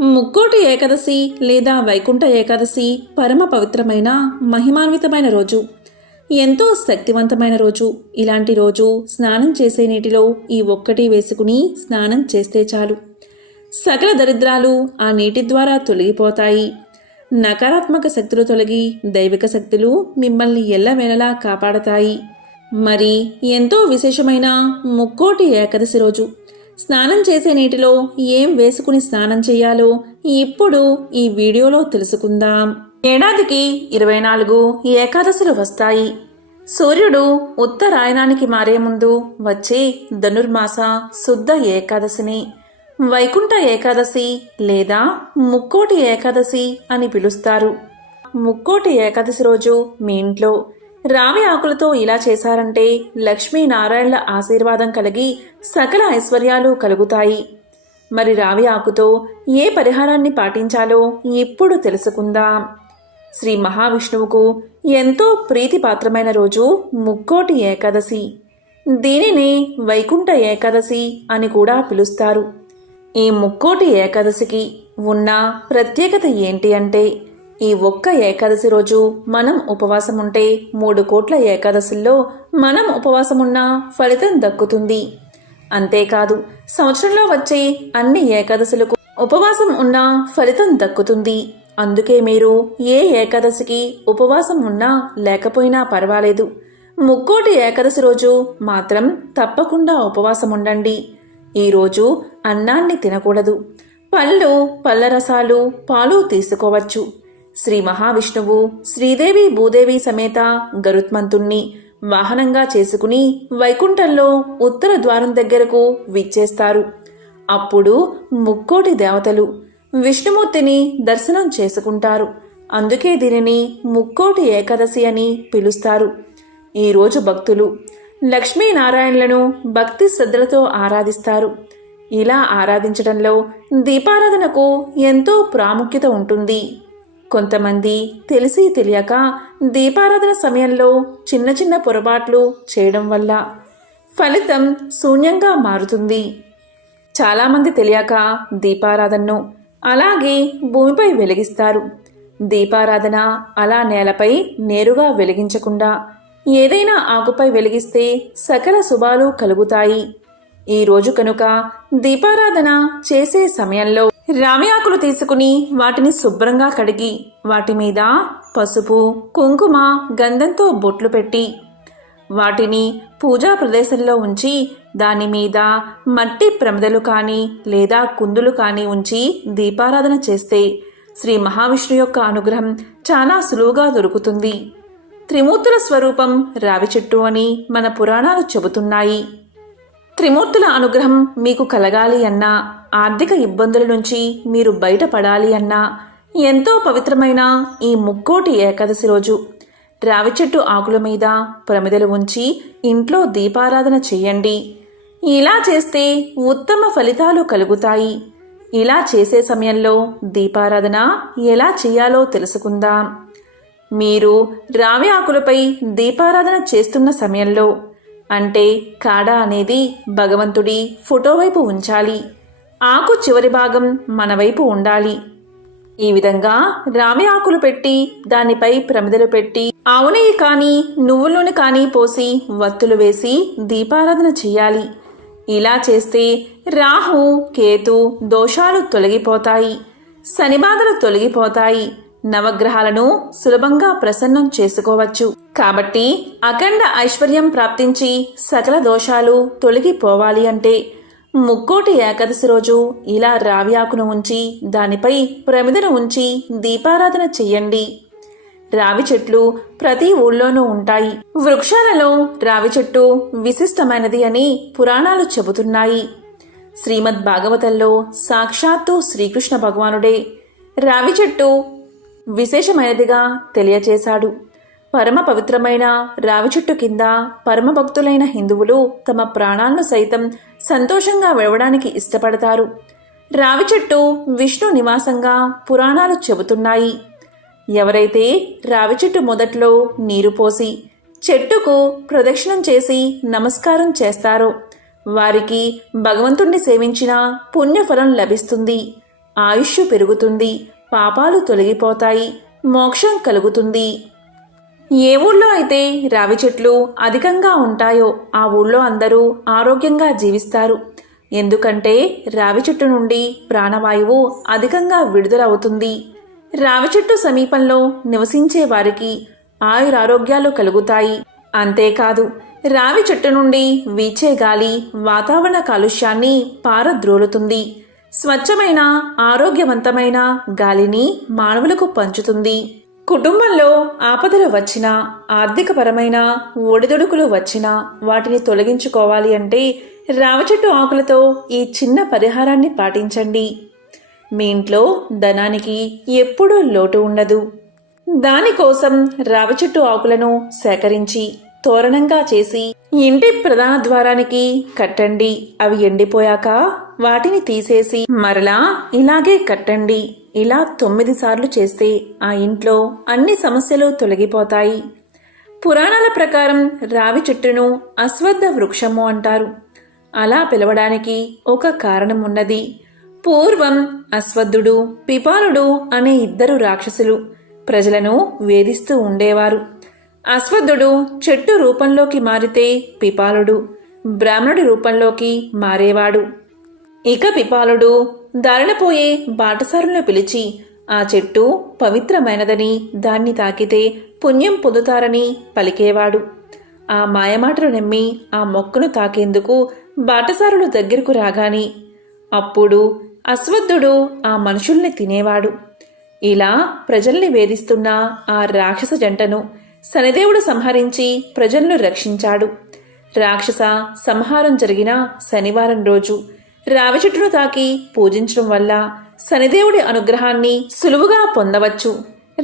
ముక్కోటి ఏకాదశి లేదా వైకుంఠ ఏకాదశి పరమ పవిత్రమైన మహిమాన్వితమైన రోజు. ఎంతో శక్తివంతమైన రోజు. ఇలాంటి రోజు స్నానం చేసే నీటిలో ఈ ఒక్కటి వేసుకుని స్నానం చేస్తే చాలు. సకల దరిద్రాలు ఆ నీటి ద్వారా తొలగిపోతాయి. నకారాత్మక శక్తులు తొలగి దైవిక శక్తులు మిమ్మల్ని ఎల్లవేళలా కాపాడతాయి. మరి ఎంతో విశేషమైన ముక్కోటి ఏకాదశి రోజు స్నానం చేసే నీటిలో ఏం వేసుకుని స్నానం చేయాలో ఇప్పుడు ఈ వీడియోలో తెలుసుకుందాం. ఏడాదికి ఇరవై నాలుగు ఏకాదశులు వస్తాయి. సూర్యుడు ఉత్తరాయణానికి మారే ముందు వచ్చే ధనుర్మాస శుద్ధ ఏకాదశిని. వైకుంఠ ఏకాదశి లేదా ముక్కోటి ఏకాదశి అని పిలుస్తారు. ముక్కోటి ఏకాదశి రోజు మీ ఇంట్లో రావి ఆకులతో ఇలా చేశారంటే లక్ష్మీనారాయణల ఆశీర్వాదం కలిగి సకల ఐశ్వర్యాలు కలుగుతాయి. మరి రావి ఆకుతో ఏ పరిహారాన్ని పాటించాలో ఇప్పుడు తెలుసుకుందాం. శ్రీ మహావిష్ణువుకు ఎంతో ప్రీతిపాత్రమైన రోజు ముక్కోటి ఏకాదశి. దీనిని వైకుంఠ ఏకాదశి అని కూడా పిలుస్తారు. ఈ ముక్కోటి ఏకాదశికి ఉన్న ప్రత్యేకత ఏంటి అంటే ఈ ఒక్క ఏకాదశి రోజు మనం ఉపవాసం ఉంటే మూడు కోట్ల ఏకాదశుల్లో మనం ఉపవాసం ఉన్నా ఫలితం దక్కుతుంది. అంతేకాదు సంవత్సరంలో వచ్చే అన్ని ఏకాదశులకు ఉపవాసం ఉన్నా ఫలితం దక్కుతుంది. అందుకే మీరు ఏ ఏకాదశికి ఉపవాసం ఉన్నా లేకపోయినా పర్వాలేదు. ముక్కోటి ఏకాదశి రోజు మాత్రం తప్పకుండా ఉపవాసం ఉండండి ఈరోజు అన్నాన్ని తినకూడదు. పళ్ళు పళ్ళ రసాలు పాలు తీసుకోవచ్చు. శ్రీ మహావిష్ణువు శ్రీదేవి భూదేవి సమేత గరుత్మంతుణ్ణి వాహనంగా చేసుకుని వైకుంఠంలో ఉత్తర ద్వారం దగ్గరకు విచ్చేస్తారు. అప్పుడు ముక్కోటి దేవతలు విష్ణుమూర్తిని దర్శనం చేసుకుంటారు. అందుకే దీనిని ముక్కోటి ఏకాదశి అని పిలుస్తారు. ఈరోజు భక్తులు లక్ష్మీనారాయణలను భక్తి శ్రద్ధలతో ఆరాధిస్తారు. ఇలా ఆరాధించడంలో దీపారాధనకు ఎంతో ప్రాముఖ్యత ఉంటుంది. కొంతమంది తెలిసి తెలియక దీపారాధన సమయంలో చిన్న చిన్న పొరపాట్లు చేయడం వల్ల ఫలితం శూన్యంగా మారుతుంది. చాలామంది తెలియక దీపారాధనను అలాగే భూమిపై వెలిగిస్తారు. దీపారాధన అలా నేలపై నేరుగా వెలిగించకుండా ఏదైనా ఆకుపై వెలిగిస్తే సకల శుభాలు కలుగుతాయి. ఈ రోజు కనుక దీపారాధన చేసే సమయంలో రామి ఆకులు తీసుకుని వాటిని శుభ్రంగా కడిగి వాటి మీద పసుపు కుంకుమ గంధంతో బొట్లు పెట్టి వాటిని పూజా ప్రదేశంలో ఉంచి దాని మీద మట్టి ప్రమిదలు కానీ లేదా కుందులు కానీ ఉంచి దీపారాధన చేస్తే శ్రీ మహావిష్ణు యొక్క అనుగ్రహం చాలా సులువుగా దొరుకుతుంది. త్రిమూర్తుల స్వరూపం రావి చెట్టు అని మన పురాణాలు చెబుతున్నాయి. త్రిమూర్తుల అనుగ్రహం మీకు కలగాలి అన్నా ఆర్థిక ఇబ్బందుల నుంచి మీరు బయటపడాలి అన్నా ఎంతో పవిత్రమైన ఈ ముక్కోటి ఏకాదశి రోజు. రావి చెట్టు ఆకుల మీద ప్రమిదలు ఉంచి ఇంట్లో దీపారాధన చేయండి. ఇలా చేస్తే ఉత్తమ ఫలితాలు కలుగుతాయి. ఇలా చేసే సమయంలో దీపారాధన ఎలా చేయాలో తెలుసుకుందాం. మీరు రావి ఆకులపై దీపారాధన చేస్తున్న సమయంలో అంటే కాడ అనేది భగవంతుడి ఫోటో వైపు ఉంచాలి. ఆకు చివరి భాగం మన వైపు ఉండాలి. ఈ విధంగా రావి ఆకులు పెట్టి దానిపై ప్రమిదలు పెట్టి ఆవునెయ్యి కానీ నువ్వులను కానీ పోసి వత్తులు వేసి దీపారాధన చేయాలి. ఇలా చేస్తే రాహు కేతు దోషాలు తొలగిపోతాయి. శనిబాధలు తొలగిపోతాయి. నవగ్రహాలను సులభంగా ప్రసన్నం చేసుకోవచ్చు. కాబట్టి అఖండ ఐశ్వర్యం ప్రాప్తించి సకల దోషాలు తొలగిపోవాలి అంటే ముక్కోటి ఏకాదశి రోజు ఇలా రావి ఆకును ఉంచి దానిపై ప్రమిదను ఉంచి దీపారాధన చెయ్యండి. రావి చెట్లు ప్రతి ఊళ్ళోనూ ఉంటాయి. వృక్షాలలో రావి చెట్టు విశిష్టమైనది అని పురాణాలు చెబుతున్నాయి. శ్రీమద్ భాగవతంలో సాక్షాత్తు శ్రీకృష్ణ భగవానుడే రావి చెట్టు విశేషమైనదిగా తెలియచేశాడు. పరమ పవిత్రమైన రావి చెట్టు కింద పరమ భక్తులైన హిందువులు తమ ప్రాణాలను సైతం సంతోషంగా విడవడానికి ఇష్టపడతారు. రావి చెట్టు విష్ణు నివాసంగా పురాణాలు చెబుతున్నాయి. ఎవరైతే రావి చెట్టు మొదట్లో నీరు పోసి చెట్టుకు ప్రదక్షిణం చేసి నమస్కారం చేస్తారో వారికి భగవంతుణ్ణి సేవించిన పుణ్యఫలం లభిస్తుంది. ఆయుష్ పెరుగుతుంది. పాపాలు తొలగిపోతాయి మోక్షం కలుగుతుంది. ఏ ఊళ్ళో అయితే రావి చెట్లు అధికంగా ఉంటాయో ఆ ఊళ్ళో అందరూ ఆరోగ్యంగా జీవిస్తారు. ఎందుకంటే రావి చెట్టు నుండి ప్రాణవాయువు అధికంగా విడుదలవుతుంది. రావి చెట్టు సమీపంలో నివసించే వారికి ఆయురారోగ్యాలు కలుగుతాయి. అంతేకాదు రావి చెట్టు నుండి వీచే గాలి వాతావరణ కాలుష్యాన్ని పారద్రోలుతుంది. స్వచ్ఛమైన ఆరోగ్యవంతమైన గాలిని మానవులకు పంచుతుంది. కుటుంబంలో ఆపదలు వచ్చినా ఆర్థికపరమైన ఒడిదుడుకులు వచ్చినా వాటిని తొలగించుకోవాలి అంటే రావ చెట్టు ఆకులతో ఈ చిన్న పరిహారాన్ని పాటించండి. మీ ఇంట్లో ధనానికి ఎప్పుడూ లోటు ఉండదు. దానికోసం రావి చెట్టు ఆకులను సేకరించి తోరణంగా చేసి ఇంటి ప్రధాన ద్వారానికి కట్టండి. అవి ఎండిపోయాక వాటిని తీసేసి మరలా ఇలాగే కట్టండి. ఇలా తొమ్మిది సార్లు చేస్తే ఆ ఇంట్లో అన్ని సమస్యలు తొలగిపోతాయి. పురాణాల ప్రకారం రావి చెట్టును అశ్వద్ధ వృక్షము అంటారు. అలా పిలవడానికి ఒక కారణం ఉన్నది. పూర్వం అశ్వద్ధుడు పిపాలుడు అనే ఇద్దరు రాక్షసులు ప్రజలను వేధిస్తూ ఉండేవారు. అశ్వద్ధుడు చెట్టు రూపంలోకి మారితే పిపాలుడు బ్రాహ్మణుడి రూపంలోకి మారేవాడు. ఇక పిపాలుడు దారినపోయే బాటసారులను పిలిచి ఆ చెట్టు పవిత్రమైనదని దాన్ని తాకితే పుణ్యం పొందుతారని పలికేవాడు. ఆ మాయమాటలు నమ్మి ఆ మొక్కను తాకేందుకు బాటసారులు దగ్గరకు రాగాని అప్పుడు అశ్వద్ధుడు ఆ మనుషుల్ని తినేవాడు. ఇలా ప్రజల్ని వేధిస్తున్న ఆ రాక్షస జంటను శనిదేవుడు సంహరించి ప్రజలను రక్షించాడు. రాక్షస సంహారం జరిగిన శనివారం రోజు రావి చెట్టును తాకి పూజించడం వల్ల శనిదేవుడి అనుగ్రహాన్ని సులువుగా పొందవచ్చు.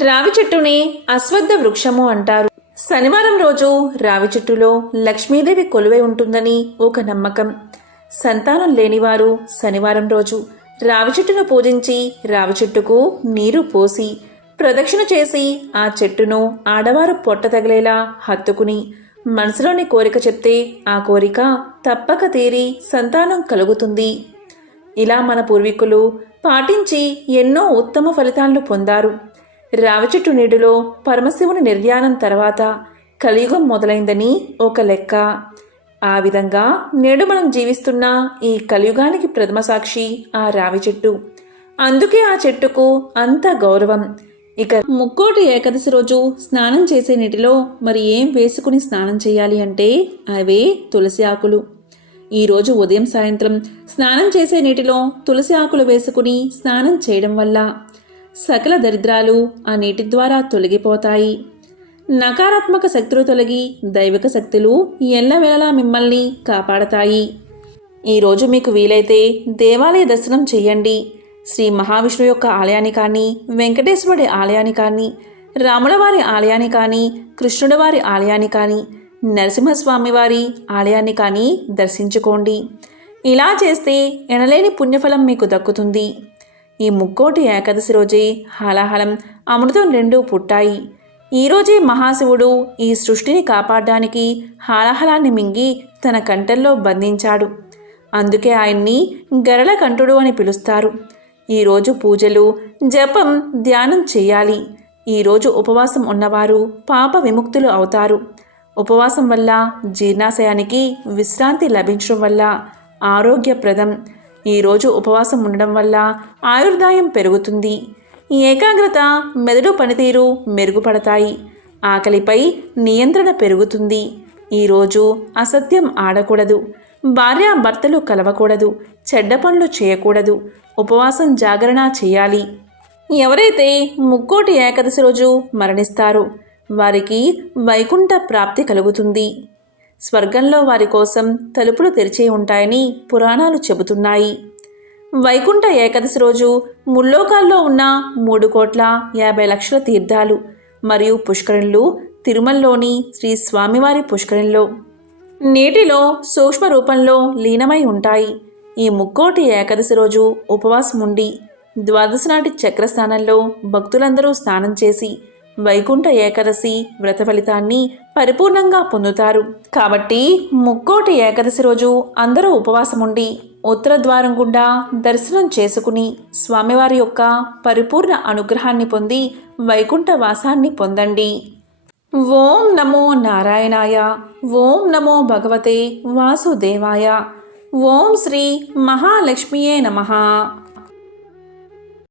రావి చెట్టుని అశ్వద్ధ వృక్షము అంటారు. శనివారం రోజు రావి చెట్టులో లక్ష్మీదేవి కొలువై ఉంటుందని ఒక నమ్మకం. సంతానం లేనివారు శనివారం రోజు రావి చెట్టును పూజించి రావి చెట్టుకు నీరు పోసి ప్రదక్షిణ చేసి ఆ చెట్టును ఆడవారు పొట్ట తగిలేలా హత్తుకుని మనసులోని కోరిక చెప్తే ఆ కోరిక తప్పక తీరి సంతానం కలుగుతుంది. ఇలా మన పూర్వీకులు పాటించి ఎన్నో ఉత్తమ ఫలితాలను పొందారు. రావి చెట్టు నీడులో పరమశివుని నిర్యాణం తర్వాత కలియుగం మొదలైందని ఒక లెక్క. ఆ విధంగా నేడు మనం జీవిస్తున్న ఈ కలియుగానికి ప్రథమ సాక్షి ఆ రావి చెట్టు. అందుకే ఆ చెట్టుకు అంత గౌరవం. ఇక ముక్కోటి ఏకాదశి రోజు స్నానం చేసే నీటిలో మరి ఏం వేసుకుని స్నానం చేయాలి అంటే అవే తులసి ఆకులు. ఈరోజు ఉదయం సాయంత్రం స్నానం చేసే నీటిలో తులసి ఆకులు వేసుకుని స్నానం చేయడం వల్ల సకల దరిద్రాలు ఆ నీటి ద్వారా తొలగిపోతాయి. నకారాత్మక శక్తులు తొలగి దైవిక శక్తులు ఎల్లవేళలా మిమ్మల్ని కాపాడతాయి. ఈరోజు మీకు వీలైతే దేవాలయ దర్శనం చేయండి. శ్రీ మహావిష్ణువు యొక్క ఆలయాన్ని కానీ వెంకటేశ్వరుడి ఆలయాన్ని కానీ రాములవారి ఆలయాన్ని కానీ కృష్ణుడి వారి ఆలయాన్ని కానీ నరసింహస్వామి వారి ఆలయాన్ని కానీ దర్శించుకోండి. ఇలా చేస్తే ఎనలేని పుణ్యఫలం మీకు దక్కుతుంది. ఈ ముక్కోటి ఏకాదశి రోజే హాలాహలం అమృతం రెండూ పుట్టాయి. ఈరోజే మహాశివుడు ఈ సృష్టిని కాపాడడానికి హాలాహలాన్ని మింగి తన కంఠంలో బంధించాడు. అందుకే ఆయన్ని గరళ కంఠుడు అని పిలుస్తారు. ఈరోజు పూజలు జపం ధ్యానం చేయాలి. ఈరోజు ఉపవాసం ఉన్నవారు పాప విముక్తులు అవుతారు. ఉపవాసం వల్ల జీర్ణాశయానికి విశ్రాంతి లభించడం వల్ల ఆరోగ్యప్రదం. ఈరోజు ఉపవాసం ఉండడం వల్ల ఆయుర్దాయం పెరుగుతుంది. ఈ ఏకాగ్రత మెదడు పనితీరు మెరుగుపడతాయి. ఆకలిపై నియంత్రణ పెరుగుతుంది. ఈరోజు అసత్యం ఆడకూడదు. భార్యాభర్తలు కలవకూడదు. చెడ్డ పనులు చేయకూడదు. ఉపవాసం జాగరణ చేయాలి. ఎవరైతే ముక్కోటి ఏకాదశి రోజు మరణిస్తారో వారికి వైకుంఠ ప్రాప్తి కలుగుతుంది. స్వర్గంలో వారి కోసం తలుపులు తెరిచే ఉంటాయని పురాణాలు చెబుతున్నాయి. వైకుంఠ ఏకాదశి రోజు ముల్లోకాల్లో ఉన్న మూడు కోట్ల యాభై లక్షల తీర్థాలు మరియు పుష్కరిణులు తిరుమలలోని శ్రీ స్వామివారి పుష్కరిణిలో. నీటిలో సూక్ష్మ రూపంలో లీనమై ఉంటాయి. ఈ ముక్కోటి ఏకాదశి రోజు ఉపవాసం ఉండి ద్వాదశి నాటి చక్రస్థానంలో భక్తులందరూ స్నానం చేసి వైకుంఠ ఏకాదశి వ్రత ఫలితాన్ని పరిపూర్ణంగా పొందుతారు. కాబట్టి ముక్కోటి ఏకాదశి రోజు అందరూ ఉపవాసం ఉండి ఉత్తర ద్వారం గుండా దర్శనం చేసుకుని స్వామివారి యొక్క పరిపూర్ణ అనుగ్రహాన్ని పొంది వైకుంఠ వాసాన్ని పొందండి. ఓం నమో నారాయణాయ ఓం నమో భగవతే వాసుదేవాయ. ఓం శ్రీ మహాలక్ష్మియే నమః.